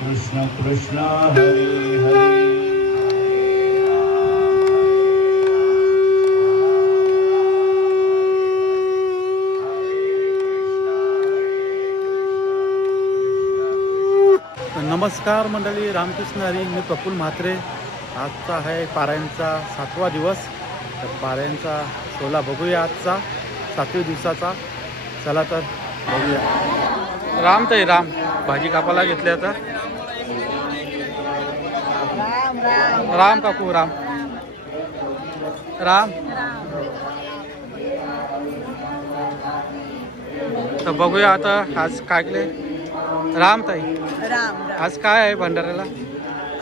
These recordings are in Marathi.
कृष्ण कृष्ण हरे हरे नमस्कार मंडळी, रामकृष्ण हरी. मी प्रफुल्ल म्हात्रे. आजचा आहे पारायणचा 7वा दिवस. तर पारायणचा सोहळा बघूया आजचा 7व्या दिवसाचा. चला तर बघूया. राम ताई राम भाजी कापायला घेतली आता. राम काकू राम राम. तर बघूया आता आज काय केले. राम ताई राम राम. आज काय आहे भंडाऱ्याला?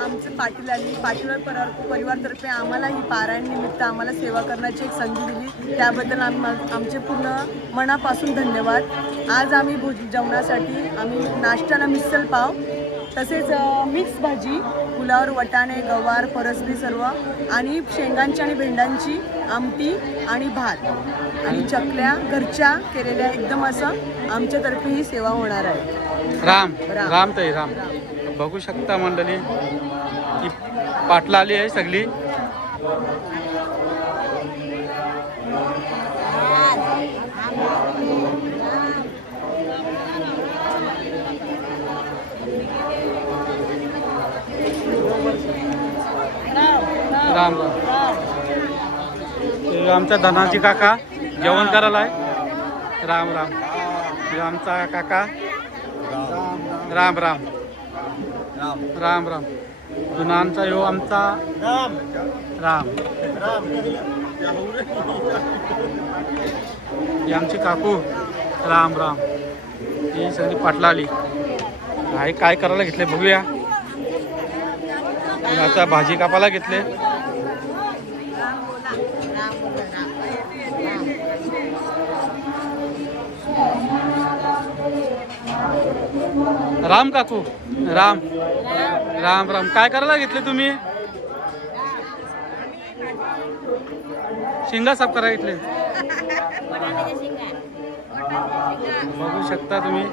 आमचं पाटील आली पाटील परिवारतर्फे आम्हाला ही पारायण निमित्त आम्हाला सेवा करण्याची एक संधी दिली, त्याबद्दल आमचे पूर्ण मनापासून धन्यवाद. आज आम्ही जेवणासाठी आम्ही नाश्त्याला मिसल पाव, तसेच मिक्स भाजी, पुलावर वटाणे, गवार, फरसबी सर्व, आणि शेंगांची आणि भेंड्यांची आमटी आणि भात आणि चकल्या घरच्या केलेल्या. एकदम असं आमच्यातर्फे ही सेवा होणार आहे. राम राम. राम ताई राम. बघू शकता मंडळी की पाटला आली आहे सगळी. राम राम. हे आमचा धनाजी काका जेवण करायला आहे. राम राम. हे आमचा काका. राम राम राम राम. जुनांचा यो आमचा राम. ही आमची काकू. राम राम. ही सगळी पाटला आली आहे. काय करायला घेतले बघूया. आता भाजी कापायला घेतले. राम काकू राम राम राम. काय करायला घेतले तुम्ही? शेंगा साफ करायला घेतले. बघू शकता तुम्ही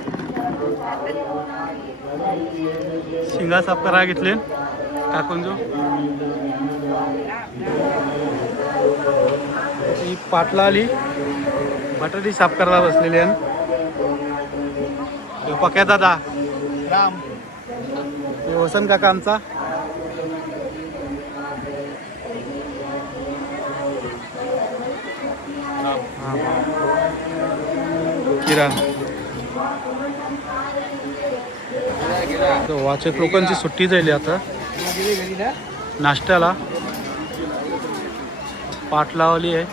शेंगा साफ करायला घेतले काकून. जो ही पाटला आली बटाटी साफ करायला बसलेली आहे. पक्या दादा राम. वसंत काका आमचा. किरण. वाचक लोकांची सुट्टी झाली आता. नाश्त्याला पाट लावली आहे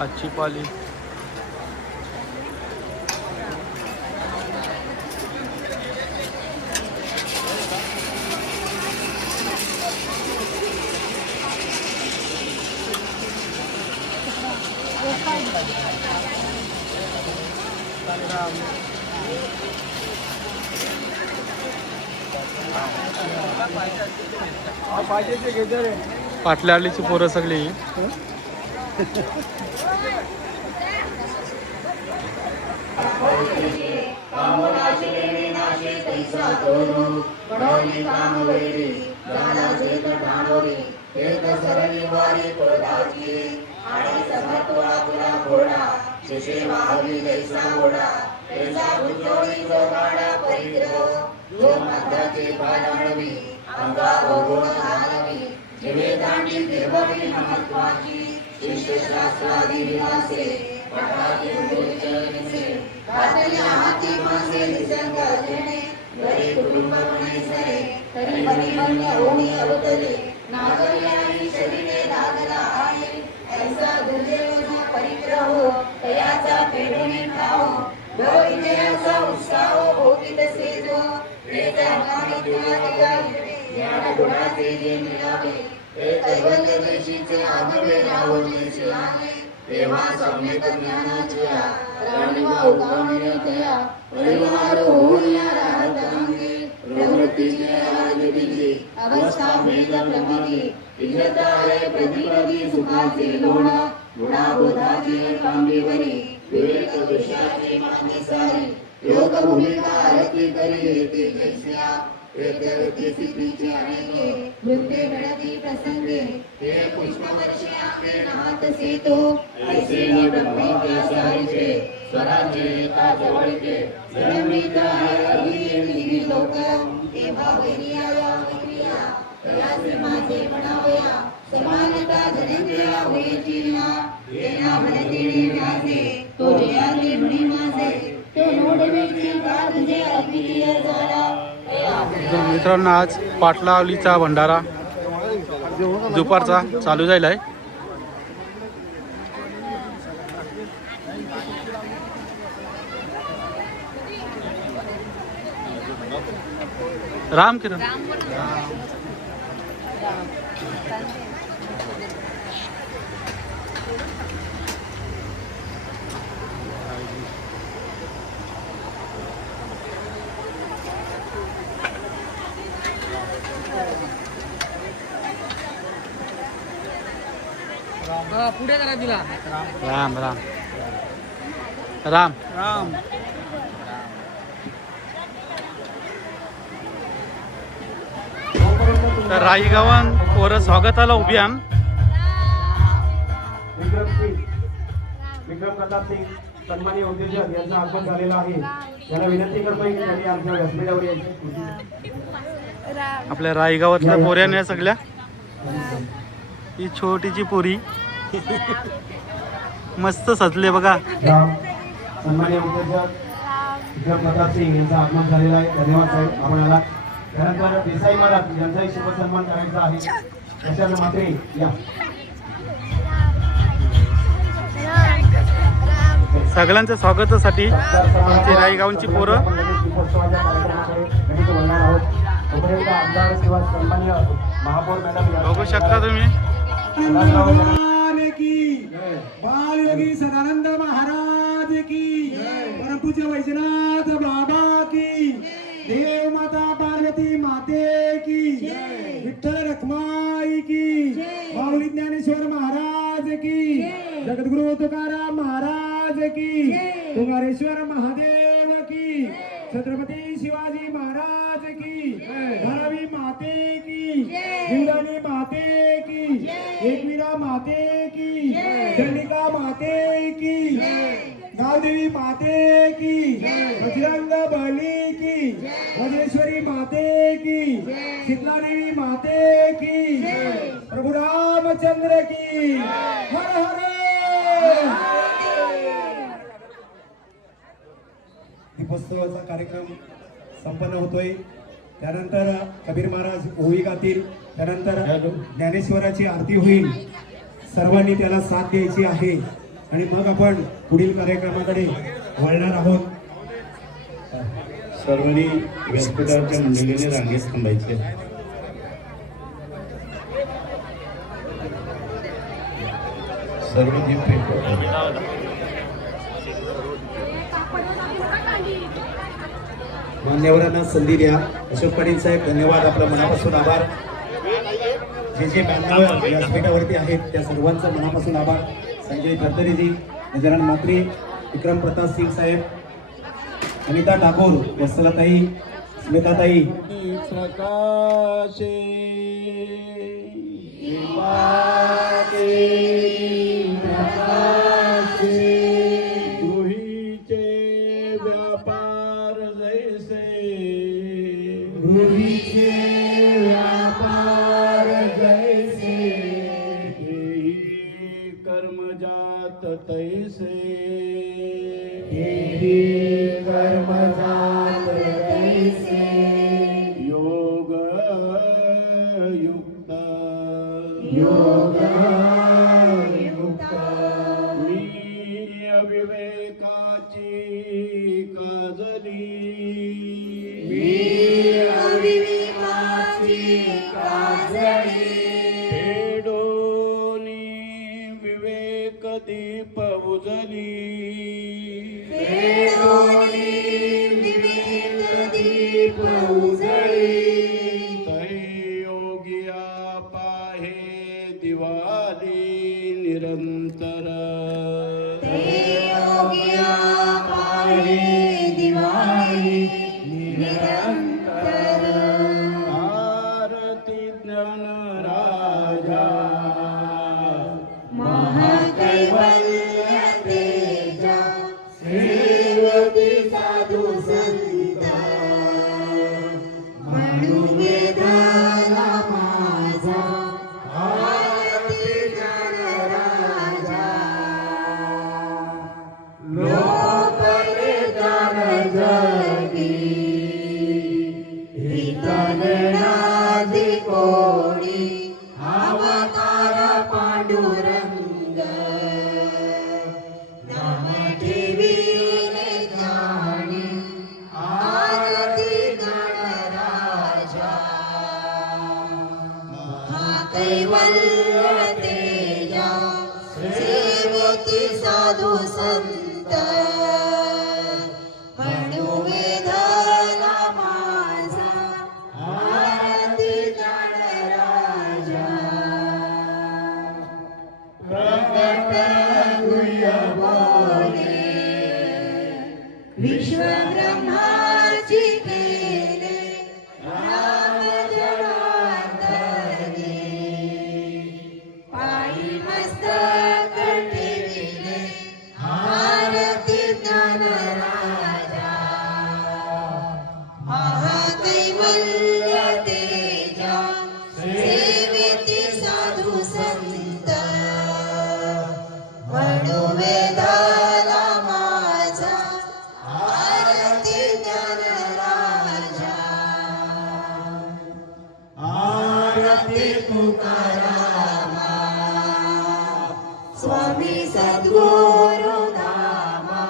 आजची पाली. पाटल्या आलीची पोरं सगळी. तेव्हा सम्यक ज्ञानाच्या राणीवा उगामिरतया परिवार होया राहतांगे प्रवृत्तीचे आजबिजे अवस्था भेद प्रमिती विजता है प्रतिपदी सुखाचे लोण गुणाबोधाचे कांबेवरी विवेक दृश्याचे माने सारी योग भूमिका आरती करी येते जैस्या वेदवती सिद्धीचे अनेके वृत्ते घडती प्रसंगे हे पुष्पवर्षे आंबे नाहात सेतो ऐसे न ब्रह्मांड सारिचे स्वराज्य येता जवळके जन्मित आहे लोक तेव्हा वेरियाला विक्रिया तयाचे माझे म्हणावया समानता धनंजया होईची ना येना भरतीने व्याजे तो जयाले म्हणी माझे तो नोडवीची गाद जे अद्वितीय झाला. मित्रांनो आज पाटलावलीचा भंडारा दुपारचा चालू झाला आहे. राम किरण पुढे करा दिला राम राम राम राम तर राईगावान पोरं स्वागताला उभी आण. विक्रम प्रताप सिंग सन्माननीय उद्योजक यांचं आगमन झालेलं आहे. त्यांना विनंती करतोय की त्यांनी आमच्या व्यासपीठावर यायची. आपल्या राईगावातल्या पोऱ्याने सगळ्या ही छोटीची पोरी मस्त सजले बघा. सन्माननीय उद्योजक विक्रम प्रताप सिंग यांचं आगमन झालेलं आहे. धन्यवाद साहेब आपण आला. त्यानंतर देसाई महाराज यांचाही शुभ सन्मान करायचा आहे. त्याच्यात मात्रे या सगळ्यांच्या स्वागतासाठी आमची राईगावची पोरं बघू शकता तुम्ही. बाल योगी सदानंद महाराज की, परम पूज्य वैजनाथ बाबा की, देव माता पार्वती माते की, विठ्ठल रखमाई की, माऊली ज्ञानेश्वर महाराज की, जगद्गुरु तुकाराम महाराज की, तुंगारेश्वर महादेव की, छत्रपती शिवाजी महाराज की, धारावी माते की, जीवदानी माते की, एकवीरा माते की, चंडिका माते की, गावदेवी माते की, बजरंग बली की, वज्रेश्वरी माते की, शीतलादेवी माते की, प्रभु रामचंद्र की. हर हर दीपोत्सवाचा कार्यक्रम संपन्न होतोय. त्यानंतर कबीर महाराज ओवी गातील. त्यानंतर ज्ञानेश्वराची आरती होईल. सर्वांनी त्याला साथ द्यायची आहे आणि मग आपण पुढील कार्यक्रमाकडे वळणार आहोत. सर्वांनी व्यासपीठाच्या मंडळीने रांगेत थांबायचे. सर्व मान्यवरांना संधी द्या. अशोक पाटील साहेब धन्यवाद. आपला मनापासून आभार. जे बांधव व्यासपीठावरती आहेत त्या सर्वांचा मनापासून आभार. संजय धर्तरेजी, गजानन म्हात्रे, विक्रम प्रताप सिंग साहेब, अनिता ठाकूर, वत्सलाताई, स्मिताताई. व्यापार जैसे कर्म जात तैसे योग युक्त मी अविवेकाची काजली फेडोनी विवेक दीप उजली तै योगिया पाहे दिवा गणाधी कोणी अवतार पांडुरंग नाम ठेवीने ज्ञानी आरती गणराजा महाकैवल्य तेजा सेवेती साधू संत म्हणू वेदना माझा आरती गणराजा प्रकट गुह्य बोले विश्व ब्रह्माची केले राम जनार्दने पायी मस्तक ठेविले आरती ज्ञानराजा महाकैवल्य तेजा सेवेती साधू संत म्हणू वेदाला माझा आरती ज्ञानराजा आरती तुकारामा स्वामी सद्गुरु नामा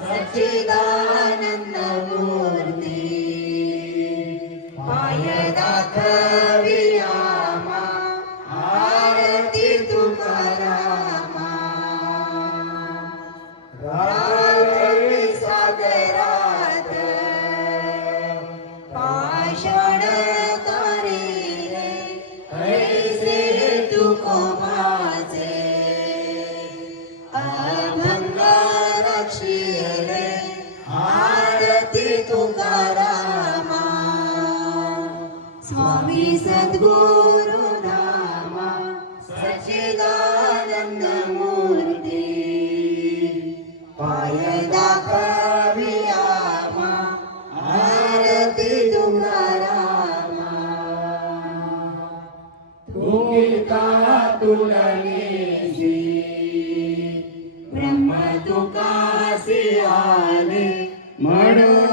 सच्चिदानंद मूर्ती पाय दाखवियामा आरती तुकारामा रात्री सागरात पाषाण तारे ऐसे तुको माझे अभंग रक्षिले आरती तुकारामा स्वामी सद्गुरु नामा सच्चिदानंद मूर्ती पाय दाखवियामा आरती तुकारामा तुका तुलनेशी ब्रह्म तुकासी आले म्हणून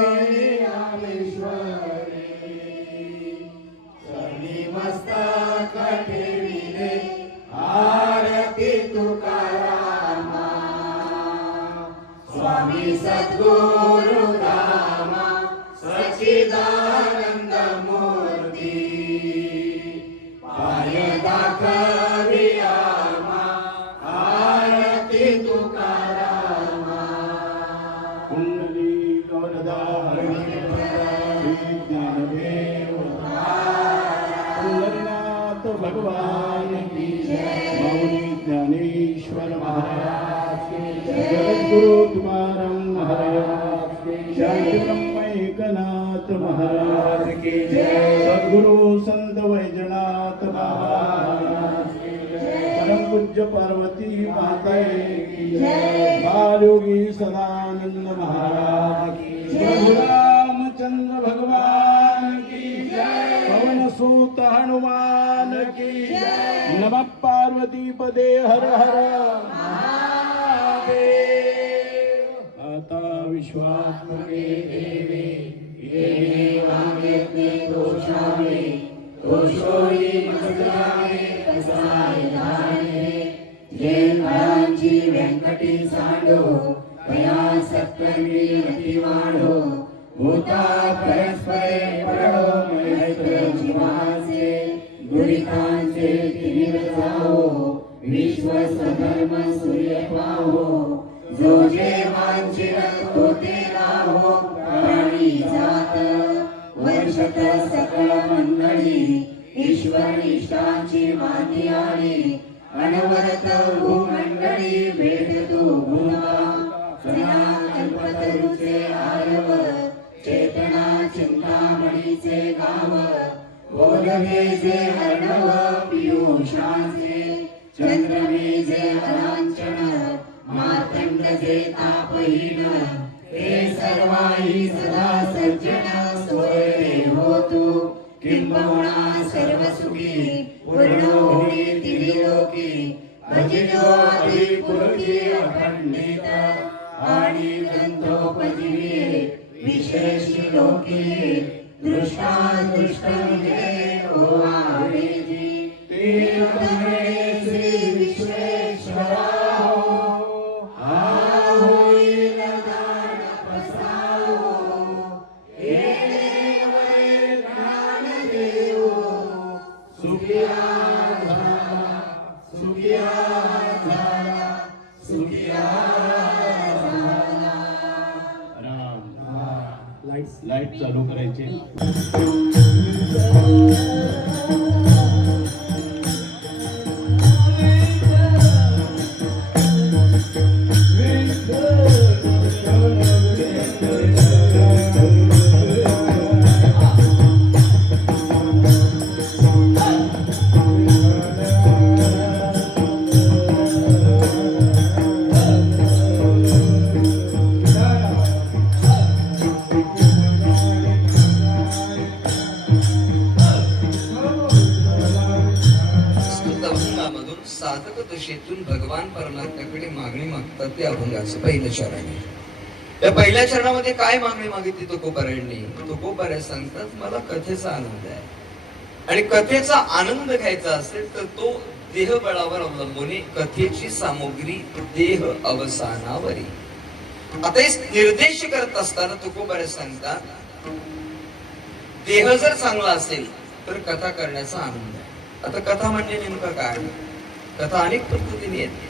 रामेश्वरी सर्वी मस्तक ठेविले आरती तुकारामा स्वामी सद्गुरु रामा सच्चिदानंद मूर्ती पाय दाखवियामा आरती तुकारामा कुंडली गौरधारी ज्ञानदेव पंढरीनाथ भगवान की मौनी ज्ञानेश्वर महाराज की जगद्गुरु तुकाराम महाराज की शांति ब्रह्म एकनाथ महाराज की सद्गुरु संत वैजनाथ महाराज की परम पूज्य पार्वती माता की बाल योगी सदानंद महाराज की प्रभु रामचंद्र भगवान की पवन सूत हनुमान की नमः पार्वती पदे हर हर महादेव आता विश्वात्मके देवे ये वांगे दोषामे दोषोई मजलामे कसाय धाने जे फळांची व्यंकटी सांडो तया सत्कर्मी अति वाढो भूता परस्परे पडो मैत्र जीवाचे दुरितांचे तिमिर जावो विश्व स्वधर्म सूर्य पाहो जो जे वांछित तो ते लाहो प्राणी जात वर्षत सकळ मंडळी ईश्वर निष्ठांची माती आली अनवरत भूमंडळी भेटतो भूमा जना कल्पतरुचे आरव चेतना चिंतामणीचे गाव बोलवे जे अर्णव पियुषाचे चंद्रमे जे अलांचन मार्तंड जे तापहीन हे सर्वाही सदा सज्जन सोयरे होतो किंबहुना सर्व सुखी पूर्ण होणे त्रिलोकी भजितो अधिपुरुषी अखंडित आणि ग्रंथोपजीवी विशेष लोकी दृष्टादृष्ट हे ओवावे जी ते तुम्हे श्री विश्वेश्वरा हो हा होईल दान पसावो हे देवरे ज्ञान देवो सुखिया झाला सुखिया झाला सुखिया लाईट चालू करायचे. अभंगामधून साधक दशेतून भगवान परमात्म्याकडे मागणी मागतात ते अभंगाचं पहिलं चरण आहे. त्या पहिल्या चरणामध्ये काय मागणी मागितली तुकोबारायांनी? तुकोबाराय सांगतात मला कथेचा आनंद आहे आणि कथेचा आनंद घ्यायचा असेल तर तो देहबळावर अवलंबून कथेची सामुग्री देह अवसानावरी. आता हे निर्देश करत असताना तुकोबाराय सांगतात देह जर चांगला असेल तर कथा करण्याचा आनंद आहे. आता कथा म्हणजे नेमकं काय? कथा अनेक पद्धतीने येते.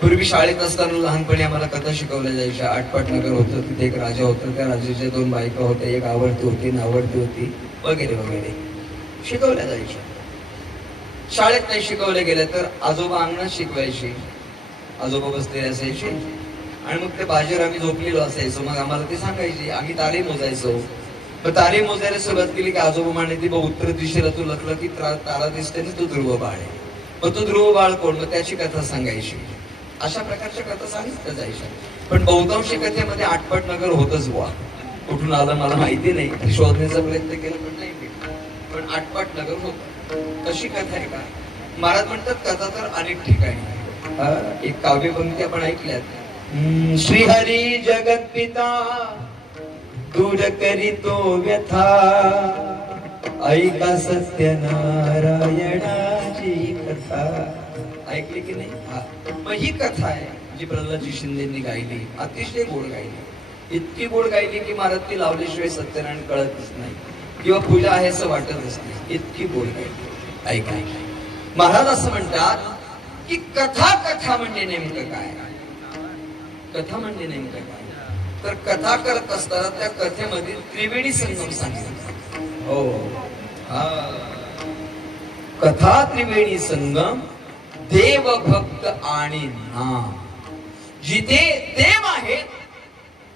पूर्वी शाळेत असताना लहानपणी आम्हाला कथा शिकवल्या जायच्या. आटपाटनगर होतं, तिथे एक राजा होता, त्या राजाच्या 2 बायका होत्या, एक आवडती होती नावडती होती वगैरे वगैरे शिकवल्या जायच्या. शाळेत नाही शिकवल्या गेल्या तर आजोबा अंगणात शिकवायचे. आजोबा बसलेले असायचे आणि मग ते बाजीवर आम्ही झोपलेलो असायचो. मग आम्हाला ते सांगायचे, आम्ही तारे मोजायचो. मग तारे मोजायला सुरुवात केली की आजोबा म्हणायचे बघ उत्तर दिशेला तू लखलं की तारा दिसते ना, तो ध्रुव बाळ आहे. मग तो ध्रुव बाळ कोण? मग त्याची कथा सांगायची. अशा प्रकारच्या कथा सांगितल्या जायच्या. पण बहुतांशी कथेमध्ये आटपाटनगर होतच बुवा. कुठून आलं मला माहिती नाही, शोधण्याचा प्रयत्न केला पण नाही भेटला. पण आटपाटनगर होत. तशी कथा आहे का? महाराज म्हणतात कथा तर अनेक ठिकाणी. एक काव्यपंक्ती आपण ऐकल्यात. श्रीहरी जगत पिता दूर करीतो व्यथा ऐका सत्यनारायणाची कथा. ऐकली की नाही? हा. मग ही कथा आहे जी प्रल्हादजी शिंदेंनी गायली. अतिशय गोड गायली. इतकी गोड गायली की महाराज ती लावल्याशिवाय सत्यनारायण कळतच नाही किंवा पूजा आहे असं वाटतच नाही. इतकी गोड गायली. ऐका महाराज असं म्हणतात की कथा म्हणजे नेमकं काय? कथा म्हणजे नेमकं काय? तर कथा करत असताना त्या कथेमध्ये त्रिवेणी संगम सांगितला. हो हा. कथा त्रिवेणी संगम देव भक्त आणि नाम. जिथे देव आहे,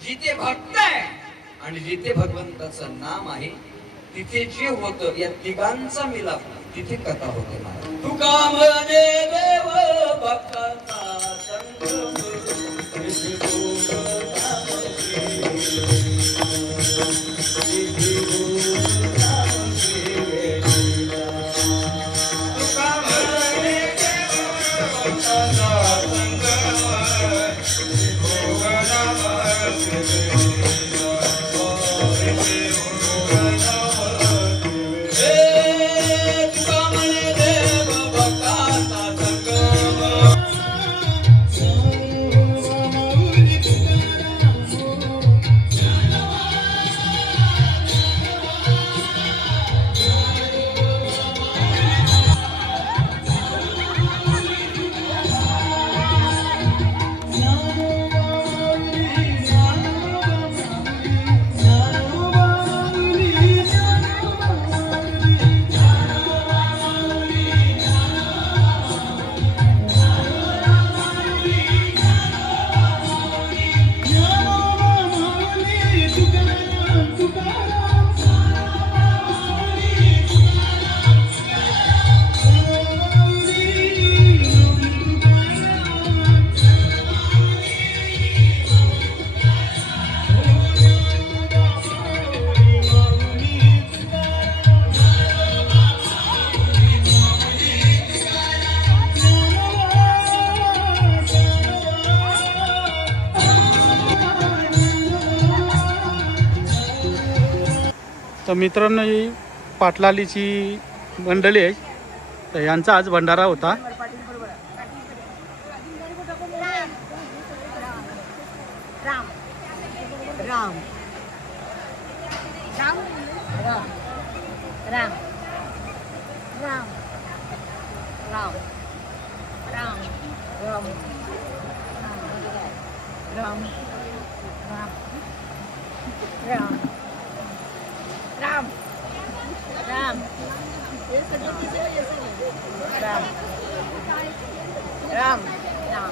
जिथे भक्त आहे आणि जिथे भगवंताचं नाम आहे तिथे जे होतं या तिघांचा मिलाप तिथे कथा होते. तुका म्हणे देव भक्ताचा संगम तर मित्रांनो ही पाटलालीची मंडळी आहे, तर यांचा आज भंडारा होता. राम राम राम राम राम राम राम राम राम राम राम राम राम राम राम राम राम